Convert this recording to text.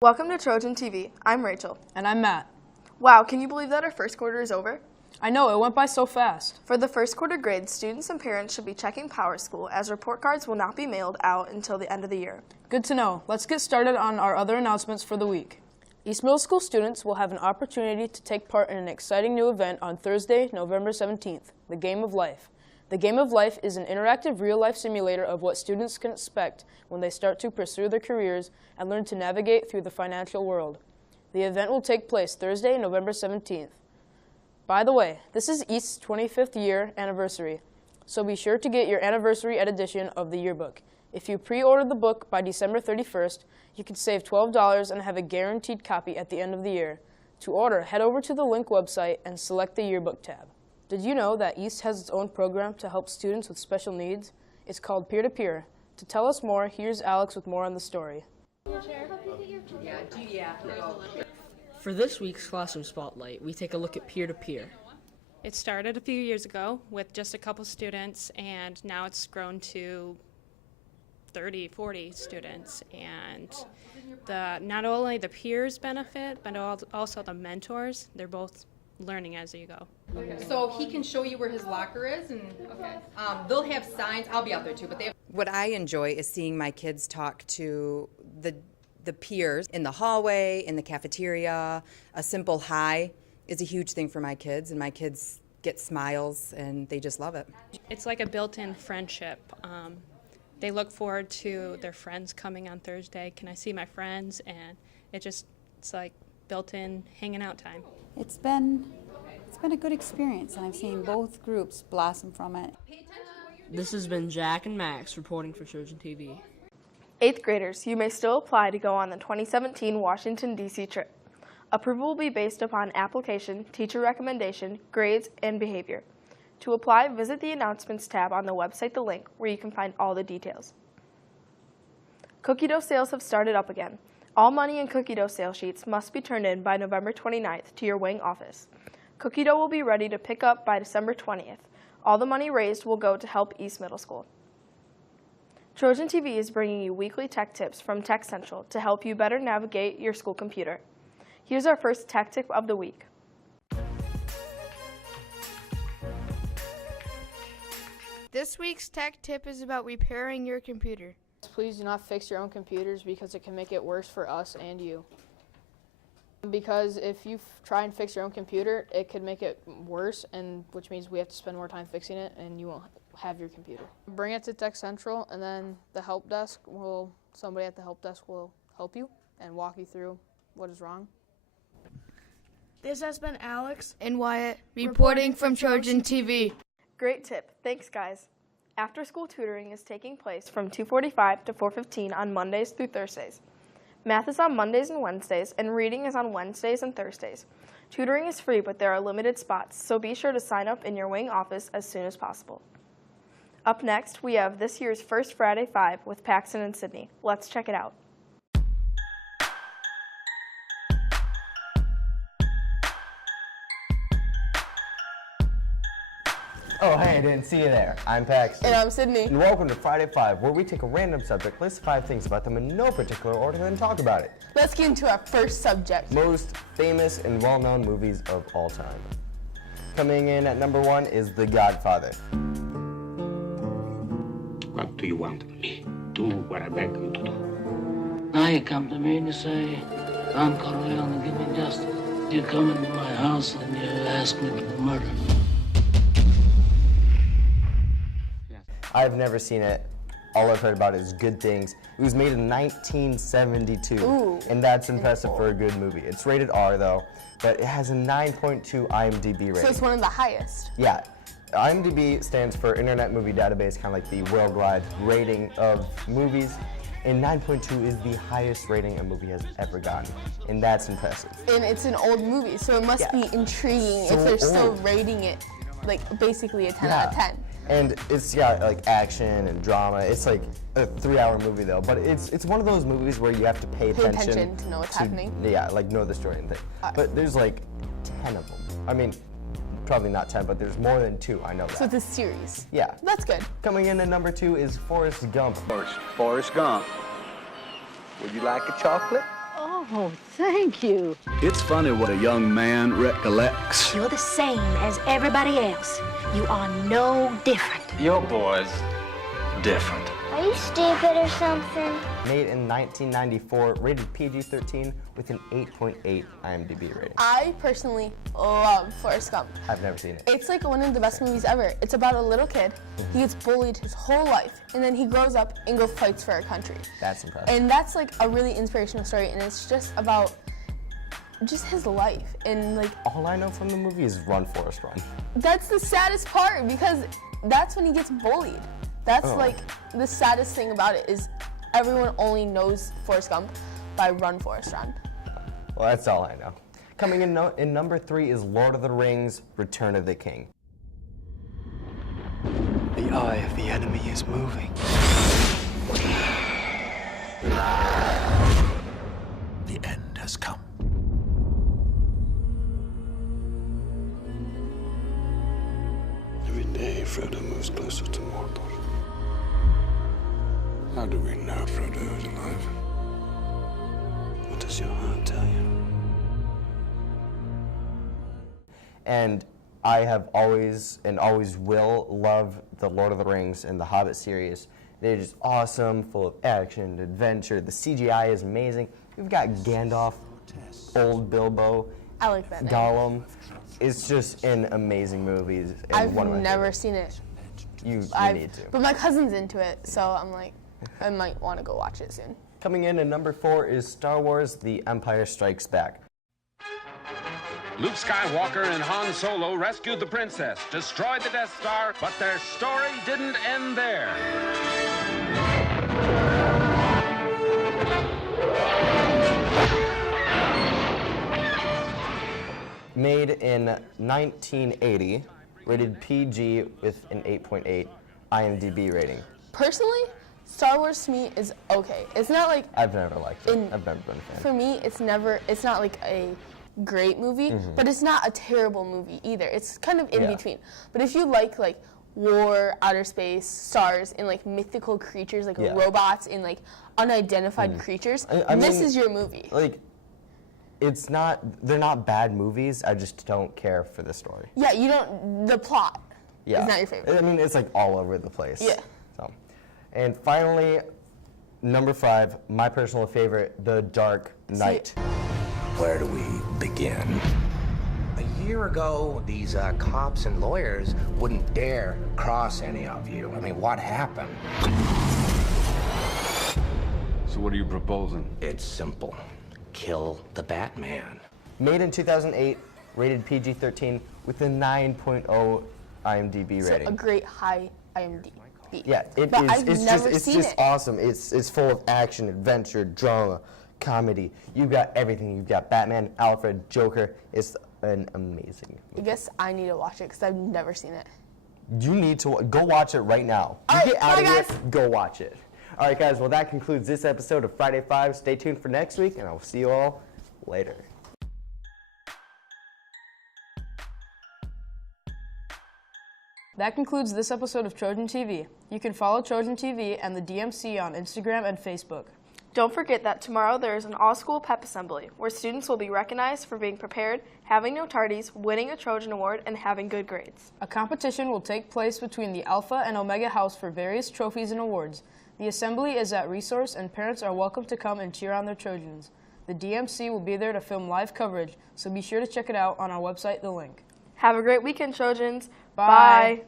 Welcome to Trojan TV. I'm Rachel. And I'm Matt. Wow, can you believe that our first quarter is over? I know, it went by so fast. For the first quarter grades, students and parents should be checking PowerSchool as report cards will not be mailed out until the end of the year. Good to know. Let's get started on our other announcements for the week. East Middle School students will have an opportunity to take part in an exciting new event on Thursday, November 17th, the Game of Life. The Game of Life is an interactive real-life simulator of what students can expect when they start to pursue their careers and learn to navigate through the financial world. The event will take place Thursday, November 17th. By the way, this is East's 25th year anniversary, so be sure to get your anniversary edition of the yearbook. If you pre-order the book by December 31st, you can save $12 and have a guaranteed copy at the end of the year. To order, head over to the link website and select the yearbook tab. Did you know that East has its own program to help students with special needs? It's called Peer-to-Peer. To tell us more, here's Alex with more on the story. For this week's Classroom Spotlight, we take a look at peer-to-peer. It started a few years ago with just a couple students, and now it's grown to 30, 40 students. And not only the peers benefit, but also the mentors. They're both learning as you go. So he can show you where his locker is, and they'll have signs. I'll be out there too, but they have. What I enjoy is seeing my kids talk to the peers in the hallway, in the cafeteria. A simple hi is a huge thing for my kids, and my kids get smiles, and they just love it. It's like a built-in friendship. They look forward to their friends coming on Thursday. Can I see my friends? And it's like built-in hanging out time. It's been a good experience, and I've seen both groups blossom from it. This has been Jack and Max reporting for Trojan TV. 8th graders, you may still apply to go on the 2017 Washington, D.C. trip. Approval will be based upon application, teacher recommendation, grades, and behavior. To apply, visit the Announcements tab on the website, the link, where you can find all the details. Cookie dough sales have started up again. All money and cookie dough sale sheets must be turned in by November 29th to your wing office. Cookie dough will be ready to pick up by December 20th. All the money raised will go to help East Middle School. Trojan TV is bringing you weekly tech tips from Tech Central to help you better navigate your school computer. Here's our first tech tip of the week. This week's tech tip is about repairing your computer. Please do not fix your own computers because it can make it worse for us and you. Because if you try and fix your own computer, it could make it worse, and which means we have to spend more time fixing it, and you won't have your computer. Bring it to Tech Central, and then somebody at the help desk will help you and walk you through what is wrong. This has been Alex and Wyatt reporting from Trojan TV. Great tip. Thanks, guys. After-school tutoring is taking place from 2:45 to 4:15 on Mondays through Thursdays. Math is on Mondays and Wednesdays, and reading is on Wednesdays and Thursdays. Tutoring is free, but there are limited spots, so be sure to sign up in your wing office as soon as possible. Up next, we have this year's First Friday 5 with Paxton and Sydney. Let's check it out. Oh, hey, I didn't see you there. I'm Paxton. And I'm Sydney. And welcome to Friday 5, where we take a random subject, list 5 things about them in no particular order, and then talk about it. Let's get into our first subject. Most famous and well-known movies of all time. Coming in at number 1 is The Godfather. What do you want of me? Do what I beg you to do. Now you come to me and you say, Don Corleone, give me justice. You come into my house and you ask me to murder. I've never seen it. All I've heard about it is good things. It was made in 1972, and that's impressive for a good movie. It's rated R, though, but it has a 9.2 IMDb rating. So it's one of the highest. Yeah. IMDb stands for Internet Movie Database, kind of like the worldwide rating of movies, and 9.2 is the highest rating a movie has ever gotten, and that's impressive. And it's an old movie, so it must be intriguing if they're still rating it like basically a 10 out of 10. And it's got like action and drama. It's like a 3-hour movie though, but it's one of those movies where you have to pay attention to know what's happening. Yeah, like know the story and thing. But there's like 10 of them. I mean, probably not 10, but there's more than 2. I know that. So it's a series. Yeah. That's good. Coming in at number 2 is Forrest Gump. Forrest Gump. Would you like a chocolate? Oh, thank you. It's funny what a young man recollects. You're the same as everybody else. You are no different. Your boy's different. Are you stupid or something? Made in 1994, rated PG-13 with an 8.8 IMDb rating. I personally love Forrest Gump. I've never seen it. It's like one of the best movies ever. It's about a little kid. He gets bullied his whole life, and then he grows up and goes fights for our country. That's impressive. And that's like a really inspirational story, and it's just about just his life. And like, all I know from the movie is Run, Forrest, Run. That's the saddest part, because that's when he gets bullied. That's like the saddest thing about it, is everyone only knows Forrest Gump by Run, Forrest, Run. Well, that's all I know. Coming in number 3 is Lord of the Rings, Return of the King. The eye of the enemy is moving. The end has come. Every day, Frodo moves closer to Mordor. How do we know Frodo is alive? What does your heart tell you? And I have always and always will love the Lord of the Rings and the Hobbit series. They're just awesome, full of action, adventure. The CGI is amazing. We've got Gandalf, old Bilbo, I like that name. Gollum. It's just an amazing movie. And I've one of my never favorites. seen it. You need to. But my cousin's into it, so I'm like, I might want to go watch it soon. Coming in at number 4 is Star Wars: The Empire Strikes Back. Luke Skywalker and Han Solo rescued the princess, destroyed the Death Star, but their story didn't end there. Made in 1980, rated PG with an 8.8 IMDb rating. Personally, Star Wars to me is okay. It's not like I've never liked it. I've never been a fan. For me, it's not like a great movie, but it's not a terrible movie either. It's kind of in between. But if you like war, outer space, stars, and like mythical creatures, like robots and like unidentified creatures, I this mean, is your movie. Like, they're not bad movies, I just don't care for the story. Yeah, the plot is not your favorite. I mean, it's like all over the place. Yeah. So, and finally, number 5, my personal favorite, The Dark Knight. Where do we begin? A year ago, these cops and lawyers wouldn't dare cross any of you. I mean, what happened? So what are you proposing? It's simple. Kill the Batman. Made in 2008, rated PG-13 with a 9.0 IMDb So rating. a great high IMDb. Yeah, it's just awesome. It's full of action, adventure, drama, comedy. You've got everything. You've got Batman, Alfred, Joker. It's an amazing movie. I guess I need to watch it because I've never seen it. You need to go watch it right now. You get out of here, go watch it. All right, guys, well, that concludes this episode of Friday 5. Stay tuned for next week, and I will see you all later. That concludes this episode of Trojan TV. You can follow Trojan TV and the DMC on Instagram and Facebook. Don't forget that tomorrow there is an all-school pep assembly where students will be recognized for being prepared, having no tardies, winning a Trojan Award, and having good grades. A competition will take place between the Alpha and Omega House for various trophies and awards. The assembly is at Resource, and parents are welcome to come and cheer on their Trojans. The DMC will be there to film live coverage, so be sure to check it out on our website, The Link. Have a great weekend, Trojans. Bye. Bye.